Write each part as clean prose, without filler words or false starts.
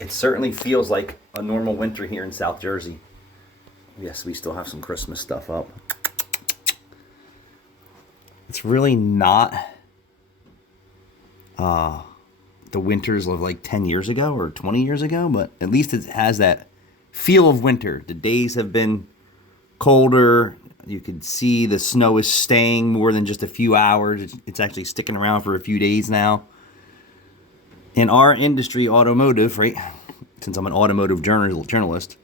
It certainly feels like a normal winter here in South Jersey. Yes, we still have some Christmas stuff up. It's really not the winters of like 10 years ago or 20 years ago, but at least it has that feel of winter. The days have been colder. You can see the snow is staying more than just a few hours. It's actually sticking around for a few days now. In our industry, automotive, right? Since I'm an automotive journalist,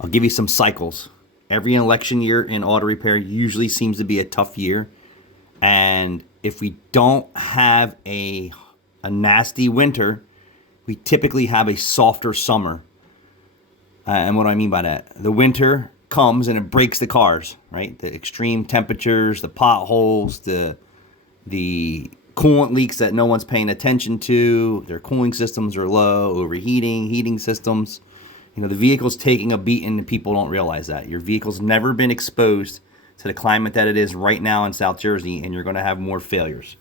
I'll give you some cycles. Every election year in auto repair usually seems to be a tough year. And if we don't have a nasty winter, we typically have a softer summer. And what do I mean by that? The winter comes and it breaks the cars, right? The extreme temperatures, the potholes, the coolant leaks that no one's paying attention to. Their cooling systems are low, overheating, heating systems. You know, the vehicle's taking a beating and people don't realize that. Your vehicle's never been exposed to the climate that it is right now in South Jersey, and you're going to have more failures.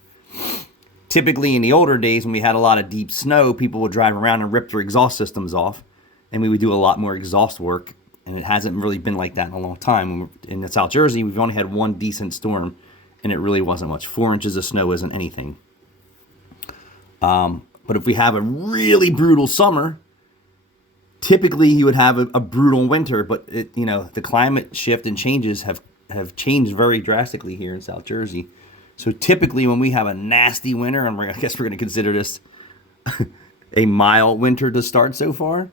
Typically, in the older days, when we had a lot of deep snow, people would drive around and rip their exhaust systems off, and we would do a lot more exhaust work, and it hasn't really been like that in a long time. In South Jersey, we've only had one decent storm, and it really wasn't much. 4 inches of snow isn't anything. But if we have a really brutal summer, typically you would have a brutal winter, but the climate shift and changes have changed very drastically here in South Jersey. So typically when we have a nasty winter, and I guess we're going to consider this a mild winter to start so far,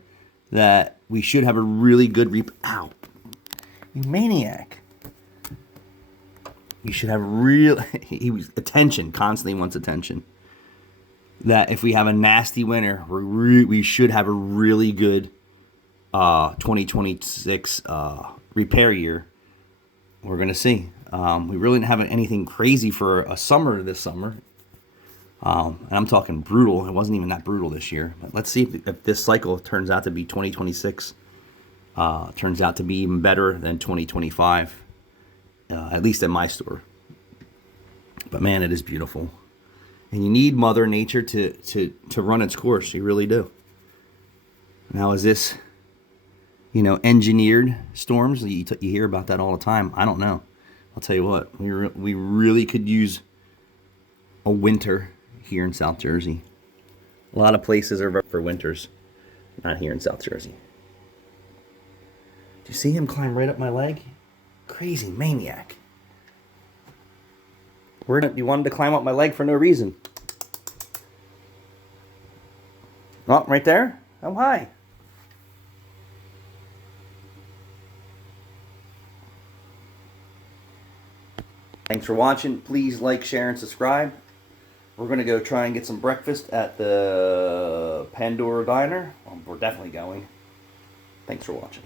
that we should have a really good Ow, you maniac. You should have attention, constantly wants attention. That if we have a nasty winter, we should have a really good 2026 repair year. We're going to see. We really didn't have anything crazy for a summer this summer. And I'm talking brutal. It wasn't even that brutal this year. But let's see if this cycle turns out to be 2026. Turns out to be even better than 2025. At least at my store. But man, it is beautiful. And you need Mother Nature to run its course. You really do. Now, is this, engineered storms? You hear about that all the time. I don't know. I'll tell you what. We really could use a winter here in South Jersey. A lot of places are for winters. Not here in South Jersey. Do you see him climb right up my leg? Crazy maniac. You wanted to climb up my leg for no reason. Oh, right there? Oh, hi. Thanks for watching. Please like, share, and subscribe. We're going to go try and get some breakfast at the Pandora Diner. Well, we're definitely going. Thanks for watching.